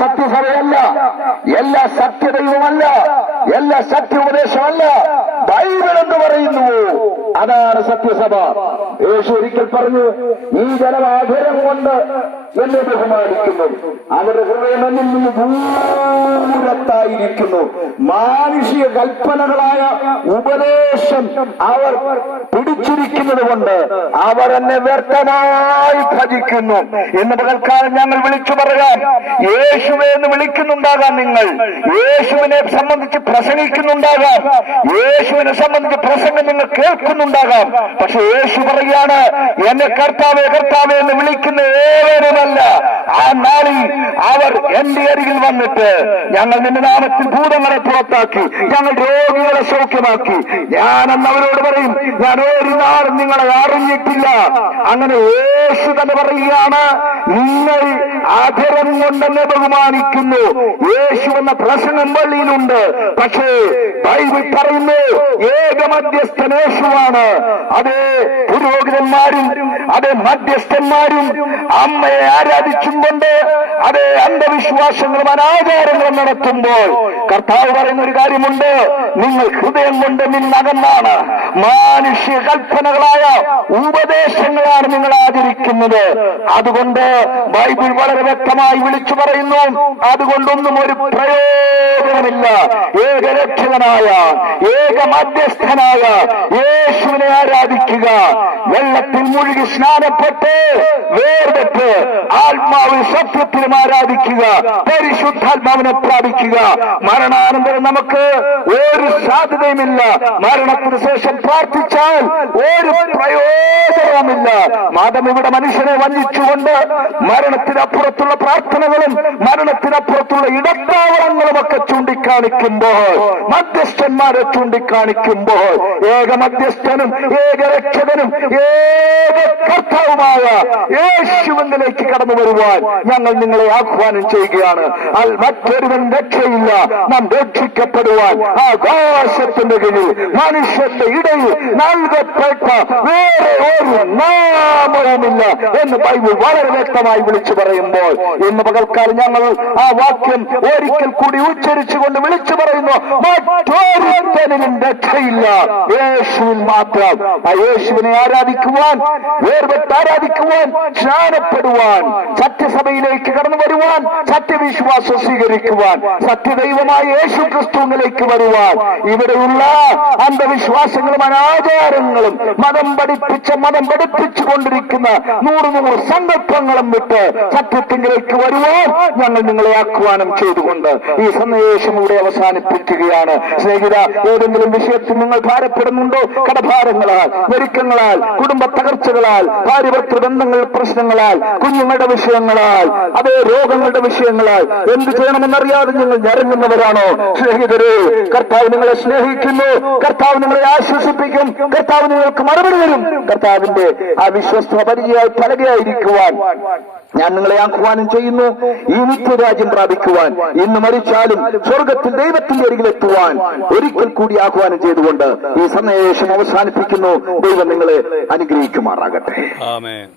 സത്യസഭയല്ല, എല്ലാ സത്യദൈവമല്ല, എല്ലാ സത്യോപദേശമല്ല. ബൈബിൾ എന്ന് പറയുന്നു, അതാണ് സത്യസഭ. യേശു ഒരിക്കൽ പറഞ്ഞു, ഈ ജനം ആഗ്രഹം കൊണ്ട് എന്നെ ബഹുമാനിക്കുന്നു, അവരുടെ ഹൃദയം എന്നിൽ നിന്ന് ദൂരത്തായിരിക്കുന്നു. മാനുഷിക കൽപ്പനകളായ ഉപദേശം അവർ പിടിച്ചിരിക്കുന്നത് കൊണ്ട് അവർ എന്നെ വ്യർത്ഥമായി ഭജിക്കുന്നു. ഇന്ന് പകൽക്കാലം ഞങ്ങൾ വിളിച്ചു പറയാം, യേശുവെ എന്ന് വിളിക്കുന്നുണ്ടാകാം, നിങ്ങൾ യേശുവിനെ സംബന്ധിച്ച് പ്രസംഗിക്കുന്നുണ്ടാകാം, യേശുവിനെ സംബന്ധിച്ച് പ്രസംഗം നിങ്ങൾ കേൾക്കുന്നുണ്ടാകാം. പക്ഷെ യേശു പറയുകയാണ്, എന്നെ കർത്താവേ കർത്താവേ എന്ന് വിളിക്കുന്ന ഏവരുമല്ല, ആ നാളിൽ അവർ എന്റെ അരികിൽ വന്നിട്ട്, ഞങ്ങൾ നിന്റെ നാമത്തിൽ ഭൂതങ്ങളെ പുറത്താക്കി, ഞങ്ങൾ രോഗികളെ സൗഖ്യമാക്കി, ഞാനെന്ന് അവരോട് പറയും, ഞാൻ ഒരു നാളും നിങ്ങളെ അറിഞ്ഞിട്ടില്ല. അങ്ങനെ യേശു തന്നെ പറയുകയാണ്, നിങ്ങൾ ആദരം കൊണ്ടെന്നെ ബഹുമാനിക്കുന്നു. യേശു എന്ന പ്രസംഗം പള്ളിയിലുണ്ട്, പക്ഷേ ബൈബിൾ പറയുന്നു ഏക മധ്യസ്ഥൻ യേശുവാണ്. അതേ പുരോഹിതന്മാരും അതേ മധ്യസ്ഥന്മാരും അമ്മയെ ആരാധിച്ചും കൊണ്ട് അതേ അന്ധവിശ്വാസങ്ങളും അനാചാരങ്ങളും നടത്തുമ്പോൾ കർത്താവ് പറയുന്ന ഒരു കാര്യമുണ്ട്, നിങ്ങൾ ഹൃദയം കൊണ്ട് നിന്നകന്നാണ്, മാനുഷ്യ കൽപ്പനകളായ ഉപദേശങ്ങളാണ് നിങ്ങൾ ആചരിക്കുന്നത്. അതുകൊണ്ട് ബൈബിൾ വളരെ വ്യക്തമായി വിളിച്ചു പറയുന്നു, അതുകൊണ്ടൊന്നും ഒരു പ്രയോജനമില്ല. ഏകരക്ഷകനായ ഏക മധ്യസ്ഥനായ യേശുവിനെ ആരാധിക്കുക. വെള്ളത്തിൽ മുഴുകി സ്നാനപ്പെട്ട് വേർപെട്ട് ആത്മാവിൽ സത്യത്തിലും ആരാധിക്കുക, പരിശുദ്ധാത്മാവിനെ പ്രാപിക്കുക. മരണാനന്തരം നമുക്ക് ഒരു സാധ്യതയുമില്ല. മരണത്തിന് ശേഷം പ്രാർത്ഥിച്ചാൽ ഒരു പ്രയോജനവുമില്ല. മതം ഇവിടെ മനുഷ്യനെ വഞ്ചിച്ചുകൊണ്ട് മരണത്തിനപ്പുറത്തുള്ള പ്രാർത്ഥനകളും മരണത്തിനപ്പുറത്തുള്ള ഇടത്താവളങ്ങളും ഒക്കെ ചൂണ്ടിക്കാണിക്കുമ്പോൾ, മധ്യസ്ഥന്മാരെ ചൂണ്ടിക്കാണിക്കുമ്പോൾ, ഏക മധ്യസ്ഥനും ഏക രക്ഷകനും ഏക കർത്താവുമായ യേശുവിലേക്ക് കടന്നു വരുവാൻ ഞങ്ങൾ നിങ്ങളെ ആഹ്വാനം ചെയ്യുകയാണ്. മറ്റൊരുവൻ രക്ഷയില്ല, നാം രക്ഷിക്കപ്പെടുവാൻ ആകാശത്തിന്റെ കീഴിൽ മനുഷ്യന്റെ ഇടയിൽ നൽകപ്പെട്ട വേറെ ഒരു നാമവുമില്ല എന്ന് ബൈബിൾ വളരെ വ്യക്തമായി വിളിച്ചു പറയുമ്പോൾ, ഇന്ന് പകൽക്കാലം ഞങ്ങൾ ആ വാക്യം ഒരിക്കൽ കൂടി ഉച്ചരിച്ചുകൊണ്ട് വിളിച്ചു പറയുന്നു, മറ്റൊരുത്തനും രക്ഷയില്ല, യേശുവിൽ മാത്രം. ആ യേശുവിനെ ആരാധിക്കുവാൻ, വേർപെട്ട് ആരാധിക്കുവാൻ, സ്നാനപ്പെടുവാൻ, സത്യസഭയിലേക്ക് കടന്നു വരുവാൻ, സത്യവിശ്വാസം സ്വീകരിക്കുവാൻ, സത്യദൈവമായ യേശു ക്രിസ്തുവിലേക്ക് വരുവാൻ, ഇവിടെയുള്ള അന്ധവിശ്വാസങ്ങളും അനാചാരങ്ങളും മതം പഠിപ്പിച്ചുകൊണ്ടിരിക്കുന്ന 100 സങ്കല്പങ്ങളും വിട്ട് സത്യത്തിലേക്ക് വരുവാൻ ഞങ്ങൾ നിങ്ങളെ ആഹ്വാനം ചെയ്തുകൊണ്ട് ഈ സന്ദേശം ഇവിടെ അവസാനിപ്പിക്കുകയാണ്. സ്നേഹിത, ഏതെങ്കിലും വിഷയത്തിൽ നിങ്ങൾ ഭാരപ്പെടുന്നുണ്ടോ? കടഭാരങ്ങളാൽ, ഞെരുക്കങ്ങളാൽ, കുടുംബ തകർച്ചകളാൽ, ഭാര്യഭർത്തൃ ബന്ധങ്ങൾ പ്രശ്നങ്ങളാൽ, കുഞ്ഞുങ്ങളുടെ വിഷയങ്ങളാൽ, അതേ രോഗങ്ങളുടെ വിഷയങ്ങളാൽ എന്ത് ചെയ്യണമെന്നറിയാതെ നിങ്ങൾ ഞരങ്ങുന്നവരാണോ? സ്നേഹിതരെ, കർത്താവ് നിങ്ങളെ സ്നേഹിക്കുന്നു, കർത്താവ് നിങ്ങളെ ആശ്വസിപ്പിക്കും, കർത്താവ് നിങ്ങൾക്ക് മറുപടി തരും. കർത്താവിന്റെ ആ വിശ്വസ്ത പരിചയമായി പലകയായിരിക്കുവാൻ ഞാൻ നിങ്ങളെ ആഹ്വാനം ചെയ്യുന്നു. ഈ നിത്യരാജ്യം പ്രാപിക്കുവാൻ, ഇന്ന് മരിച്ചാലും സ്വർഗത്തിൽ ദൈവത്തിന്റെ അരികിലെത്തുവാൻ ഒരിക്കൽ കൂടി ആഹ്വാനം ചെയ്തുകൊണ്ട് ഈ സന്ദേശം അവസാനിപ്പിക്കുന്നു. ദൈവം നിങ്ങളെ അനുഗ്രഹിക്കുമാറാകട്ടെ. ആമേൻ.